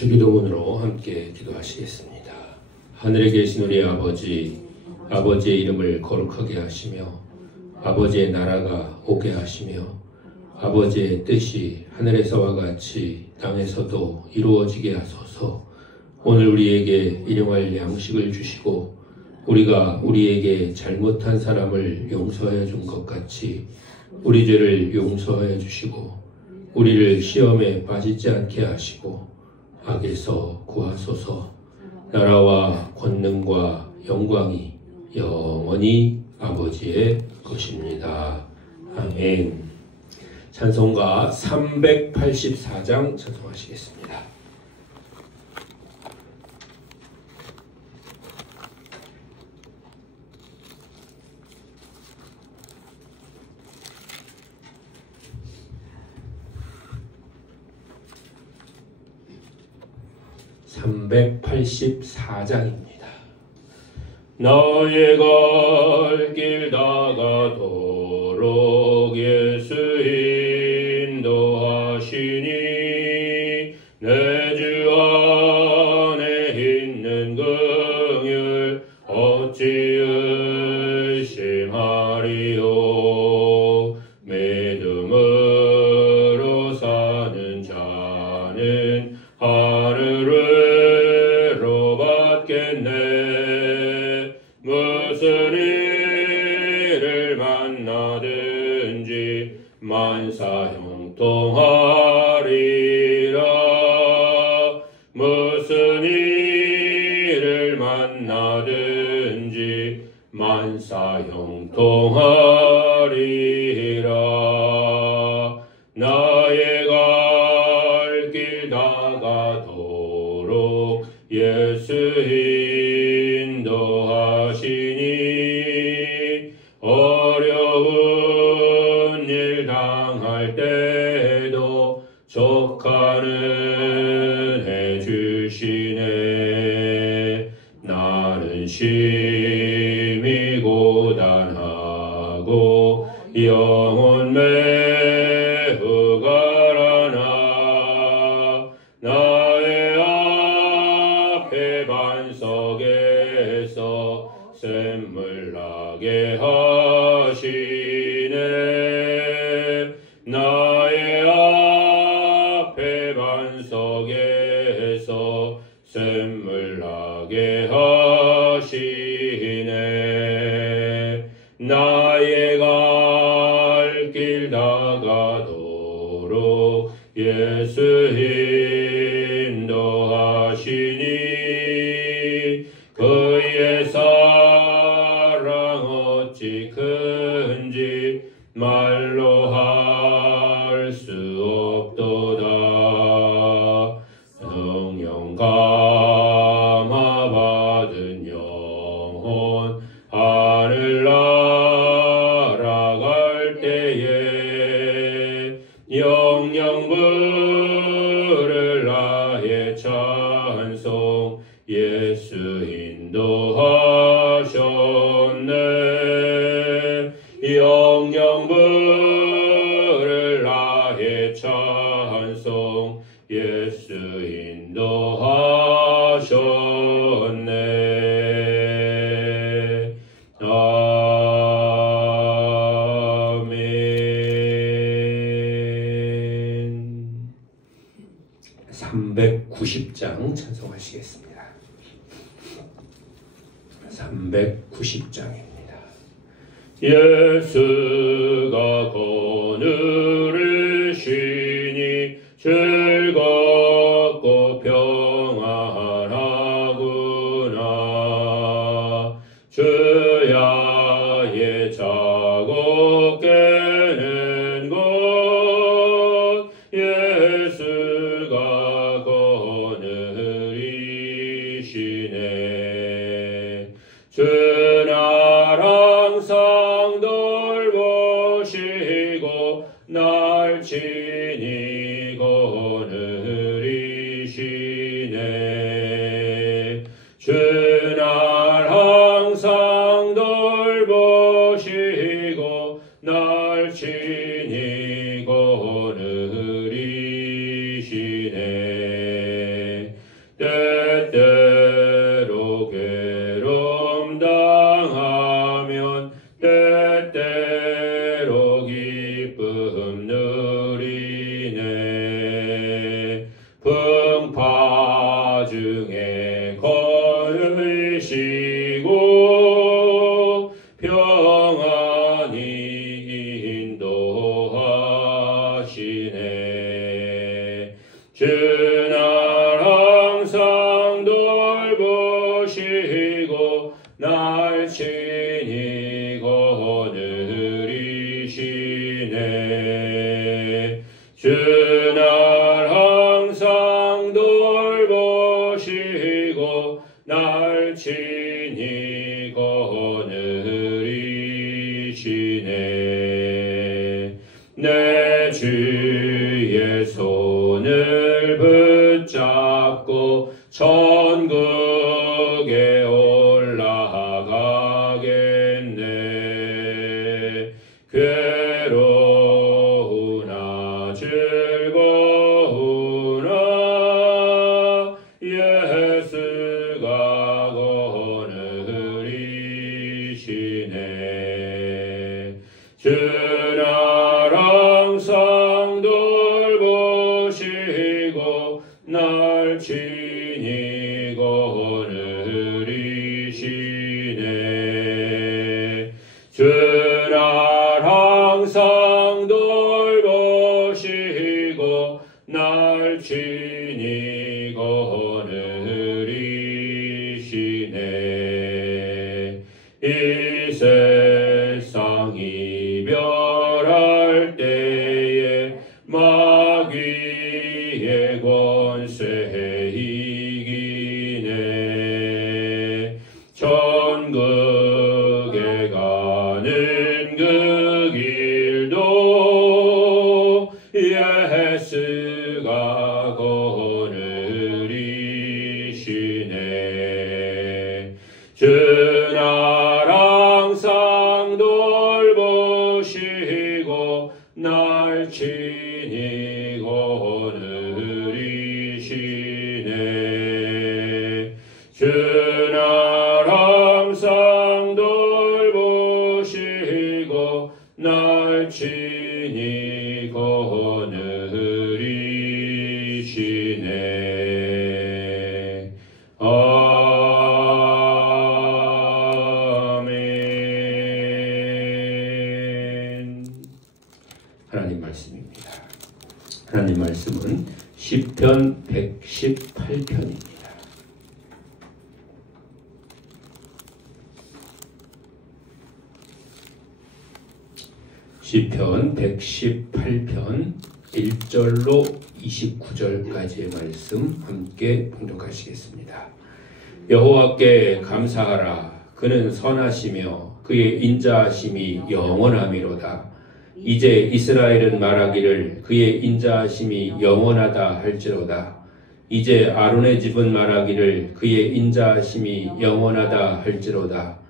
주기도문으로 함께 기도하시겠습니다. 하늘에 계신 우리 아버지, 아버지의 이름을 거룩하게 하시며 아버지의 나라가 오게 하시며 아버지의 뜻이 하늘에서와 같이 땅에서도 이루어지게 하소서. 오늘 우리에게 일용할 양식을 주시고 우리가 우리에게 잘못한 사람을 용서해 준 것 같이 우리 죄를 용서해 주시고 우리를 시험에 빠지지 않게 하시고 악에서 구하소서. 나라와 권능과 영광이 영원히 아버지의 것입니다. 아멘. 찬송가 384장 찬송하시겠습니다. (384장입니다) 나의 갈 길 다가도록 예수 인도하시니 내 주 안에 있는 긍휼 어찌 의심하리요. 믿음으로 사는 자는 하늘을 받겠네. 무슨 일을 만나든지 만사형통하리라. 무슨 일을 만나든지 만사형통하리라. 나의 갈 길 다가도록 예수 인도하시니 어려운 일 당할 때도 족하는 해주시네. 나는 심히 고단하고 영혼 매우 가라나 나의 앞에 반석에서 샘물 나게 하시네. 나의 앞에 반석에서 샘물 나게 하시네. 나의 갈 길 다가도록 예수 인도하시니 그의 사랑 어찌 큰지 말로 할 수 없도다. 성령 감화 받은 영혼 하늘 날아갈 때에 영영 부를 나의 찬송 예수 인도하셨네. 영영 부를 나의 찬송 예수 인도하셨네. 아멘. 390장 찬송하시겠습니다. 390장입니다. 예수가 거느리시니 즐겁고 평안하구나. 주야의 자고 깨는 곳 예수가 거느리시네. 주날 항상 돌보시고 날 친히 거느리시네. 주날 항상 돌보시고 날 친히 거느리시네. 주 날 항상 돌보시고 날 친히 거느리시네. 주 날 항상 돌보시고 날 친히 거느리시네. 내 주의 손을 붙잡고 천국에 올라가겠네. 괴로우나 즐거우나 예수가 거느리시네. 주 날 항상 돌보시고 날 친히 거느리시네. 주 날 항상 돌보시고 날 친히 거느리시네. 이 세상 이별할 때에 마귀의 권세 이기네. 천국에 가는 그 길도 예수가 거느리시네. 주 날 항상 돌보시고 날 친히 거느리시네. 주 날 항상 돌보시고 날 친히 거느리시네. 아멘. 하나님 말씀입니다. 하나님 말씀은 시편 118편입니다. 시편 118편 1절로 29절까지의 말씀 함께 봉독하시겠습니다. 여호와께 감사하라. 그는 선하시며 그의 인자하심이 영원하미로다. 이제 이스라엘은 말하기를 그의 인자하심이 영원하다 할지로다. 이제 아론의 집은 말하기를 그의 인자하심이 영원하다 할지로다.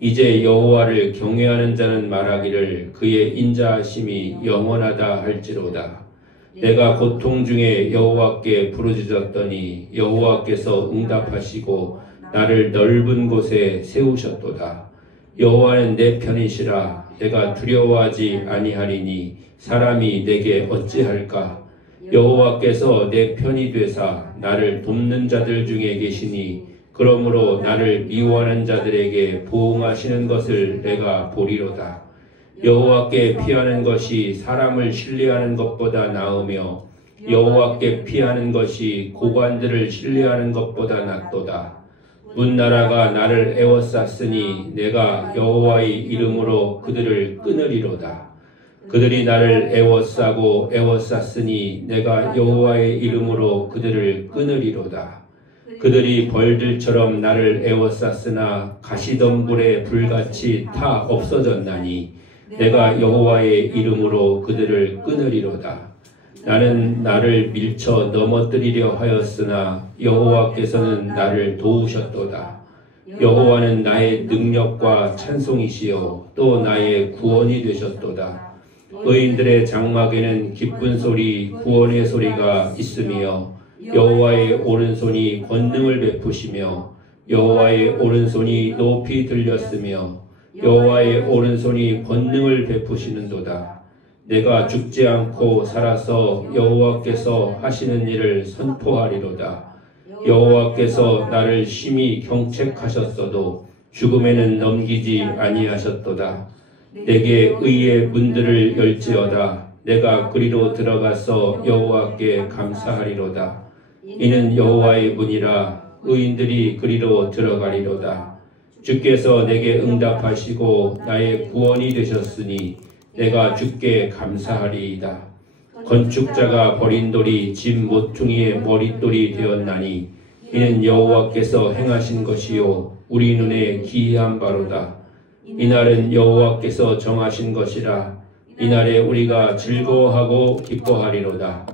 이제 여호와를 경외하는 자는 말하기를 그의 인자하심이 영원하다 할지로다. 내가 고통 중에 여호와께 부르짖었더니 여호와께서 응답하시고 나를 넓은 곳에 세우셨도다. 여호와는 내 편이시라. 내가 두려워하지 아니하리니 사람이 내게 어찌할까. 여호와께서 내 편이 되사 나를 돕는 자들 중에 계시니 그러므로 나를 미워하는 자들에게 보응하시는 것을 내가 보리로다. 여호와께 피하는 것이 사람을 신뢰하는 것보다 나으며 여호와께 피하는 것이 고관들을 신뢰하는 것보다 낫도다. 문나라가 나를 애워쌌으니 내가 여호와의 이름으로 그들을 끊으리로다. 그들이 나를 애워싸고 애워쌌으니 내가 여호와의 이름으로 그들을 끊으리로다. 그들이 벌들처럼 나를 애워쌌으나 가시덤불에 불같이 타 없어졌나니 내가 여호와의 이름으로 그들을 끊으리로다. 나는 나를 밀쳐 넘어뜨리려 하였으나 여호와께서는 나를 도우셨도다. 여호와는 나의 능력과 찬송이시요 또 나의 구원이 되셨도다. 의인들의 장막에는 기쁜 소리 구원의 소리가 있으며 여호와의 오른손이 권능을 베푸시며 여호와의 오른손이 높이 들렸으며 여호와의 오른손이 권능을 베푸시는도다. 내가 죽지 않고 살아서 여호와께서 하시는 일을 선포하리로다. 여호와께서 나를 심히 경책하셨어도 죽음에는 넘기지 아니하셨도다. 내게 의의 문들을 열지어다. 내가 그리로 들어가서 여호와께 감사하리로다. 이는 여호와의 문이라 의인들이 그리로 들어가리로다. 주께서 내게 응답하시고 나의 구원이 되셨으니 내가 주께 감사하리이다. 건축자가 버린 돌이 집 모퉁이의 머릿돌이 되었나니 이는 여호와께서 행하신 것이요 우리 눈에 기이한 바로다. 이날은 여호와께서 정하신 것이라. 이날에 우리가 즐거워하고 기뻐하리로다.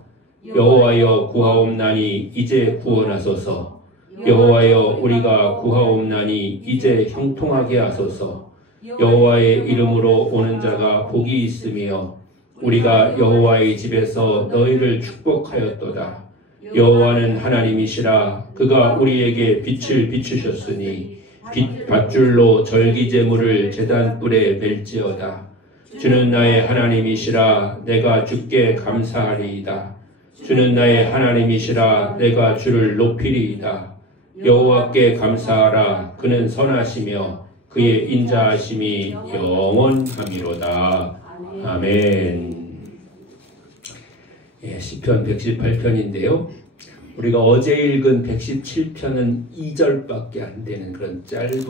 여호와여 구하옵나니 이제 구원하소서. 여호와여 우리가 구하옵나니 이제 형통하게 하소서. 여호와의 이름으로 오는 자가 복이 있으며 우리가 여호와의 집에서 너희를 축복하였도다. 여호와는 하나님이시라. 그가 우리에게 빛을 비추셨으니 빛 밧줄로 절기제물을 제단 뿔에 맬지어다. 주는 나의 하나님이시라. 내가 주께 감사하리이다. 주는 나의 하나님이시라. 내가 주를 높이리이다. 여호와께 감사하라. 그는 선하시며 그의 인자하심이 영원함이로다. 아멘. 예, 시편 118편인데요. 우리가 어제 읽은 117편은 2절밖에 안 되는 그런 짧은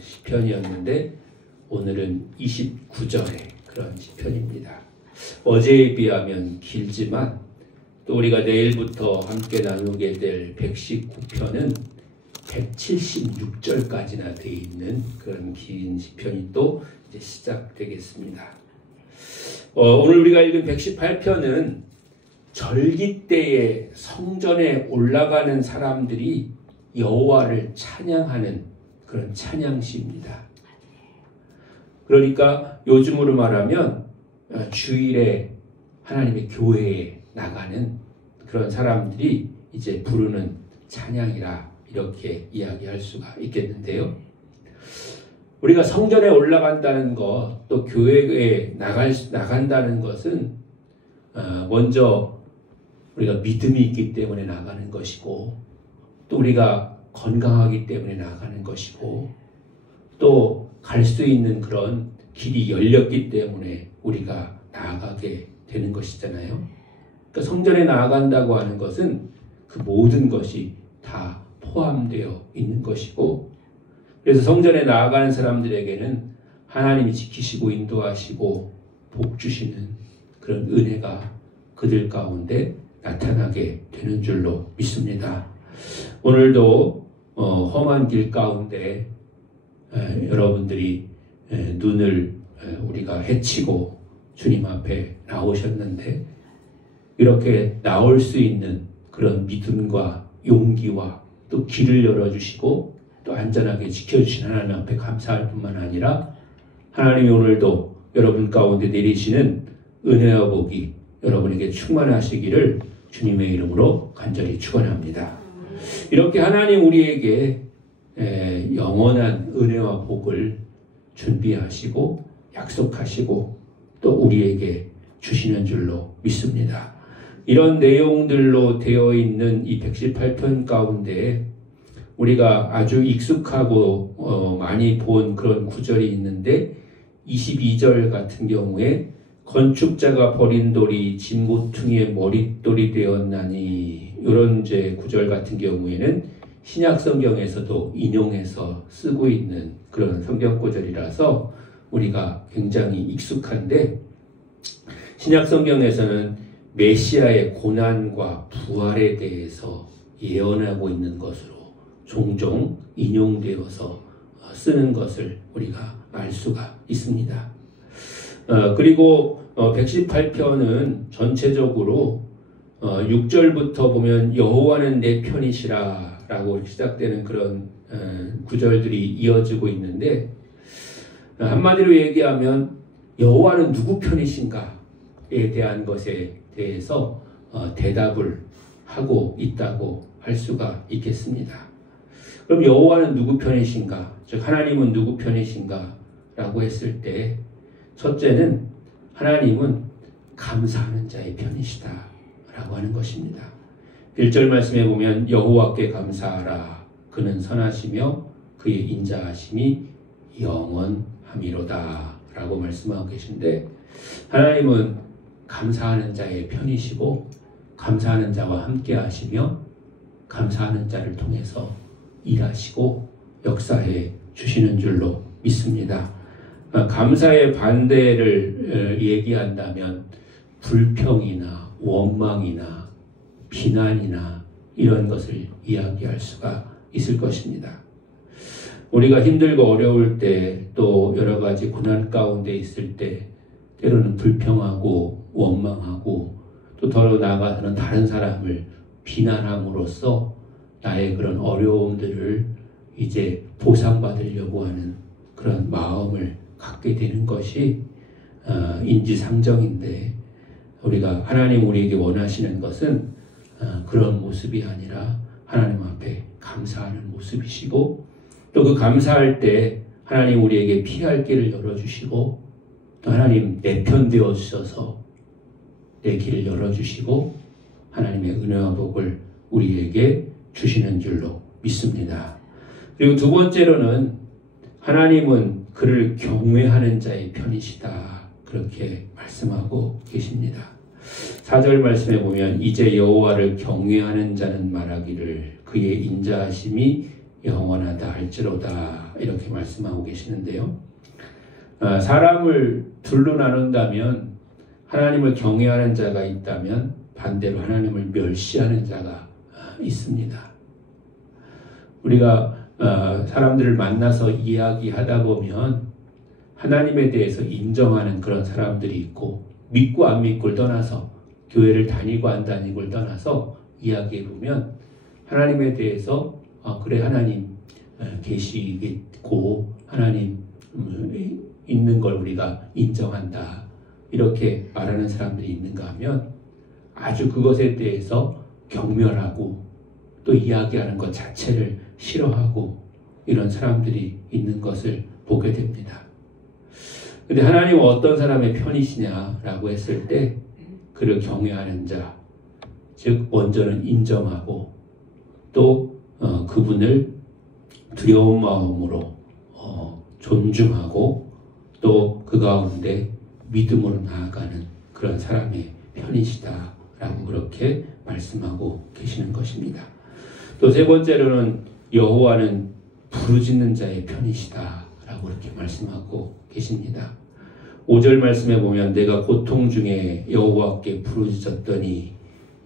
시편이었는데 오늘은 29절의 그런 시편입니다. 어제에 비하면 길지만 또 우리가 내일부터 함께 나누게 될 119편은 176절까지나 되어 있는 그런 긴 시편이 또 이제 시작되겠습니다. 오늘 우리가 읽은 118편은 절기 때에 성전에 올라가는 사람들이 여호와를 찬양하는 그런 찬양시입니다. 그러니까 요즘으로 말하면 주일에 하나님의 교회에 나가는 그런 사람들이 이제 부르는 찬양이라 이렇게 이야기할 수가 있겠는데요. 우리가 성전에 올라간다는 것, 또 교회에 나간다는 것은 먼저 우리가 믿음이 있기 때문에 나가는 것이고, 또 우리가 건강하기 때문에 나가는 것이고, 또 갈 수 있는 그런 길이 열렸기 때문에 우리가 나아가게 되는 것이잖아요. 그러니까 성전에 나아간다고 하는 것은 그 모든 것이 다 포함되어 있는 것이고, 그래서 성전에 나아가는 사람들에게는 하나님이 지키시고 인도하시고 복 주시는 그런 은혜가 그들 가운데 나타나게 되는 줄로 믿습니다. 오늘도 험한 길 가운데 여러분들이 눈을 우리가 헤치고 주님 앞에 나오셨는데, 이렇게 나올 수 있는 그런 믿음과 용기와 또 길을 열어주시고 또 안전하게 지켜주신 하나님 앞에 감사할 뿐만 아니라, 하나님이 오늘도 여러분 가운데 내리시는 은혜와 복이 여러분에게 충만하시기를 주님의 이름으로 간절히 축원합니다. 이렇게 하나님 우리에게 영원한 은혜와 복을 준비하시고 약속하시고 또 우리에게 주시는 줄로 믿습니다. 이런 내용들로 되어 있는 이 118편 가운데 우리가 아주 익숙하고 많이 본 그런 구절이 있는데, 22절 같은 경우에 건축자가 버린 돌이 집 모퉁이의 머릿돌이 되었나니, 이런 이제 구절 같은 경우에는 신약 성경에서도 인용해서 쓰고 있는 그런 성경 구절이라서 우리가 굉장히 익숙한데, 신약 성경에서는 메시아의 고난과 부활에 대해서 예언하고 있는 것으로 종종 인용되어서 쓰는 것을 우리가 알 수가 있습니다. 그리고 118편은 전체적으로 6절부터 보면 여호와는 내 편이시라 라고 시작되는 그런 구절들이 이어지고 있는데, 한마디로 얘기하면 여호와는 누구 편이신가에 대한 것에 대해서 대답을 하고 있다고 할 수가 있겠습니다. 그럼 여호와는 누구 편이신가? 즉 하나님은 누구 편이신가? 라고 했을 때, 첫째는 하나님은 감사하는 자의 편이시다 라고 하는 것입니다. 1절 말씀에 보면 여호와께 감사하라. 그는 선하시며 그의 인자하심이 영원함이로다 라고 말씀하고 계신데, 하나님은 감사하는 자의 편이시고 감사하는 자와 함께 하시며 감사하는 자를 통해서 일하시고 역사해 주시는 줄로 믿습니다. 감사의 반대를 얘기한다면 불평이나 원망이나 비난이나 이런 것을 이야기할 수가 있을 것입니다. 우리가 힘들고 어려울 때 또 여러 가지 고난 가운데 있을 때 때로는 불평하고 원망하고 또 더 나아가서는 다른 사람을 비난함으로써 나의 그런 어려움들을 이제 보상받으려고 하는 그런 마음을 갖게 되는 것이 인지상정인데 우리가 하나님 우리에게 원하시는 것은 그런 모습이 아니라 하나님 앞에 감사하는 모습이시고 또 그 감사할 때 하나님 우리에게 피할 길을 열어주시고 또 하나님 내 편 되어 주셔서 내 길을 열어주시고 하나님의 은혜와 복을 우리에게 주시는 줄로 믿습니다. 그리고 두 번째로는 하나님은 그를 경외하는 자의 편이시다. 그렇게 말씀하고 계십니다. 4절 말씀에 보면 이제 여호와를 경외하는 자는 말하기를 그의 인자하심이 영원하다 할지로다 이렇게 말씀하고 계시는데요. 사람을 둘로 나눈다면 하나님을 경외하는 자가 있다면 반대로 하나님을 멸시하는 자가 있습니다. 우리가 사람들을 만나서 이야기하다 보면 하나님에 대해서 인정하는 그런 사람들이 있고 믿고 안 믿고를 떠나서 교회를 다니고 안 다니고를 떠나서 이야기해 보면 하나님에 대해서 그래 하나님 계시겠고 하나님 있는 걸 우리가 인정한다 이렇게 말하는 사람들이 있는가 하면 아주 그것에 대해서 경멸하고 또 이야기하는 것 자체를 싫어하고 이런 사람들이 있는 것을 보게 됩니다. 근데 하나님은 어떤 사람의 편이시냐라고 했을 때 그를 경외하는 자, 즉 먼저는 인정하고 또 그분을 두려운 마음으로 존중하고 또 그 가운데 믿음으로 나아가는 그런 사람의 편이시다라고 그렇게 말씀하고 계시는 것입니다. 또 세 번째로는 여호와는 부르짖는 자의 편이시다라고 그렇게 말씀하고 계십니다. 5절 말씀에 보면 내가 고통 중에 여호와께 부르짖었더니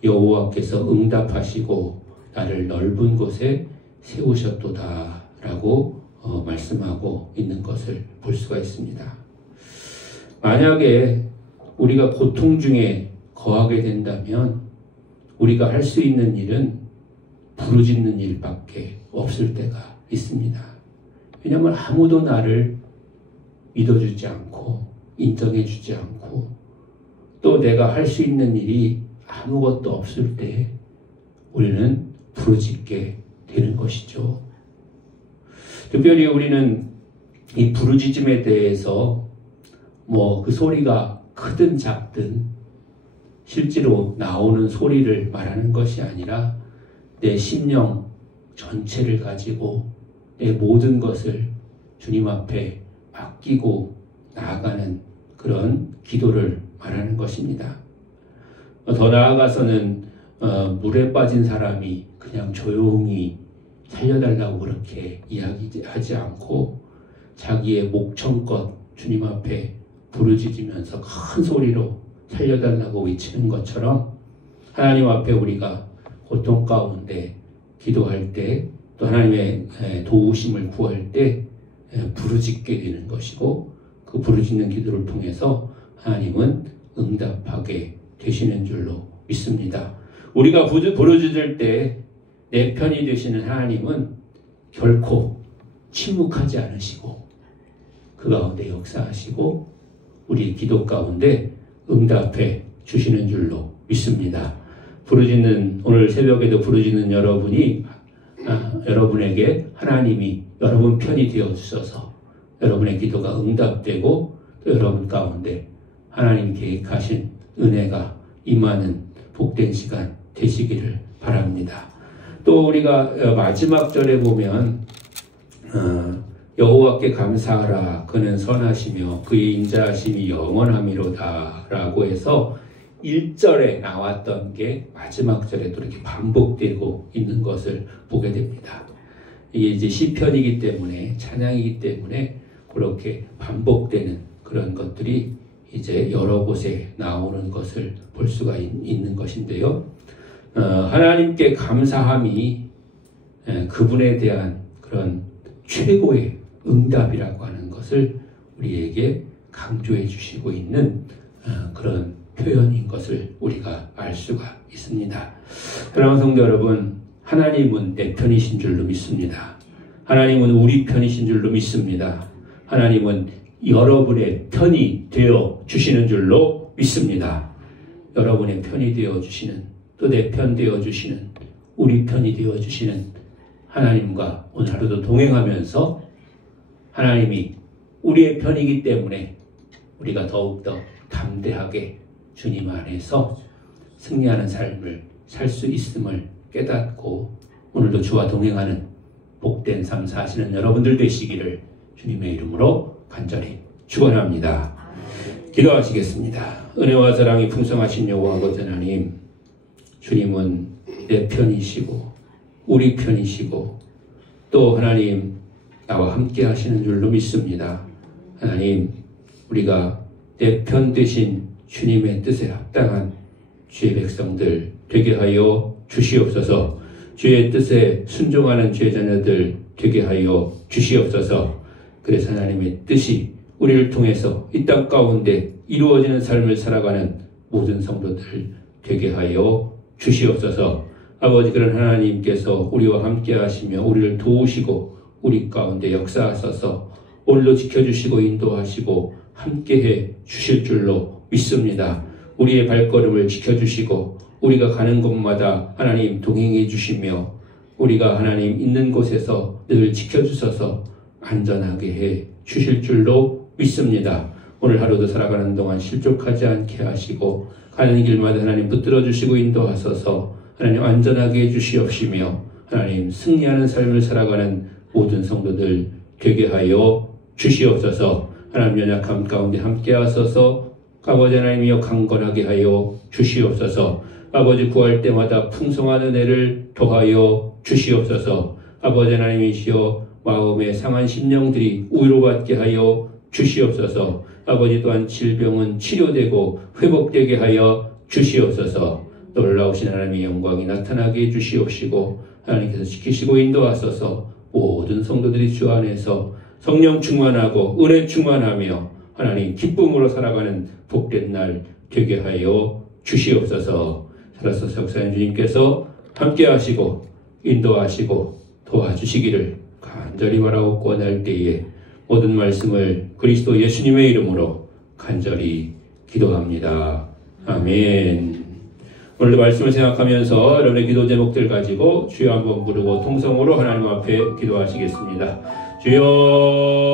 여호와께서 응답하시고 나를 넓은 곳에 세우셨도다 라고 말씀하고 있는 것을 볼 수가 있습니다. 만약에 우리가 고통 중에 거하게 된다면 우리가 할 수 있는 일은 부르짖는 일밖에 없을 때가 있습니다. 왜냐하면 아무도 나를 믿어주지 않고 인정해주지 않고 또 내가 할 수 있는 일이 아무것도 없을 때 우리는 부르짖게 되는 것이죠. 특별히 우리는 이 부르짖음에 대해서 그 소리가 크든 작든 실제로 나오는 소리를 말하는 것이 아니라 내 심령 전체를 가지고 내 모든 것을 주님 앞에 맡기고 나아가는 그런 기도를 말하는 것입니다. 더 나아가서는 물에 빠진 사람이 그냥 조용히 살려달라고 그렇게 이야기하지 않고 자기의 목청껏 주님 앞에 부르짖으면서 큰 소리로 살려달라고 외치는 것처럼 하나님 앞에 우리가 고통 가운데 기도할 때 또 하나님의 도우심을 구할 때 부르짖게 되는 것이고 그 부르짖는 기도를 통해서 하나님은 응답하게 되시는 줄로 믿습니다. 우리가 부르짖을 때 내 편이 되시는 하나님은 결코 침묵하지 않으시고 그 가운데 역사하시고 우리의 기도 가운데 응답해 주시는 줄로 믿습니다. 오늘 새벽에도 부르짖는 여러분이 여러분에게 하나님이 여러분 편이 되어 주셔서 여러분의 기도가 응답되고 또 여러분 가운데 하나님 계획하신 은혜가 임하는 복된 시간 되시기를 바랍니다. 또 우리가 마지막 절에 보면 여호와께 감사하라 그는 선하시며 그의 인자하심이 영원함이로다 라고 해서 1절에 나왔던 게 마지막 절에도 이렇게 반복되고 있는 것을 보게 됩니다. 이게 이제 시편이기 때문에, 찬양이기 때문에 그렇게 반복되는 그런 것들이 이제 여러 곳에 나오는 것을 볼 수가 있는 것인데요. 하나님께 감사함이 그분에 대한 그런 최고의 응답이라고 하는 것을 우리에게 강조해 주시고 있는 그런 표현인 것을 우리가 알 수가 있습니다. 사랑하는 성도 여러분, 하나님은 내 편이신 줄로 믿습니다. 하나님은 우리 편이신 줄로 믿습니다. 하나님은 여러분의 편이 되어 주시는 줄로 믿습니다. 여러분의 편이 되어 주시는, 또 내 편 되어 주시는, 우리 편이 되어 주시는 하나님과 오늘 하루도 동행하면서 하나님이 우리의 편이기 때문에 우리가 더욱더 담대하게 주님 안에서 승리하는 삶을 살 수 있음을 깨닫고 오늘도 주와 동행하는 복된 삶 사시는 여러분들 되시기를 주님의 이름으로 간절히 축원합니다. 기도하시겠습니다. 은혜와 사랑이 풍성하신 여호와 아버지 하나님, 주님은 내 편이시고 우리 편이시고 또 하나님 나와 함께 하시는 줄로 믿습니다. 하나님, 우리가 내 편 되신 주님의 뜻에 합당한 주의 백성들 되게 하여 주시옵소서. 주의 뜻에 순종하는 주의 자녀들 되게 하여 주시옵소서. 그래서 하나님의 뜻이 우리를 통해서 이 땅 가운데 이루어지는 삶을 살아가는 모든 성도들 되게 하여 주시옵소서. 아버지, 그런 하나님께서 우리와 함께 하시며 우리를 도우시고 우리 가운데 역사하셔서 오늘도 지켜주시고 인도하시고 함께해 주실 줄로 믿습니다. 우리의 발걸음을 지켜주시고 우리가 가는 곳마다 하나님 동행해 주시며 우리가 하나님 있는 곳에서 늘 지켜주셔서 안전하게 해 주실 줄로 믿습니다. 오늘 하루도 살아가는 동안 실족하지 않게 하시고 가는 길마다 하나님 붙들어 주시고 인도하셔서 하나님 안전하게 해 주시옵시며 하나님 승리하는 삶을 살아가는 모든 성도들 되게 하여 주시옵소서. 하나님 연약함 가운데 함께 하소서. 아버지 하나님이여 강건하게 하여 주시옵소서. 아버지 구할 때마다 풍성한 은혜를 더하여 주시옵소서. 아버지 하나님이시여 마음의 상한 심령들이 위로받게 하여 주시옵소서. 아버지 또한 질병은 치료되고 회복되게 하여 주시옵소서. 놀라우신 하나님의 영광이 나타나게 해주시옵시고 하나님께서 지키시고 인도하소서. 모든 성도들이 주 안에서 성령 충만하고 은혜 충만하며 하나님 기쁨으로 살아가는 복된 날 되게 하여 주시옵소서. 살아서 역사인 주님께서 함께 하시고 인도하시고 도와주시기를 간절히 바라고 권할 때에 모든 말씀을 그리스도 예수님의 이름으로 간절히 기도합니다. 아멘. 오늘도 말씀을 생각하면서 여러분의 기도 제목들 가지고 주여 한번 부르고 통성으로 하나님 앞에 기도하시겠습니다. 주여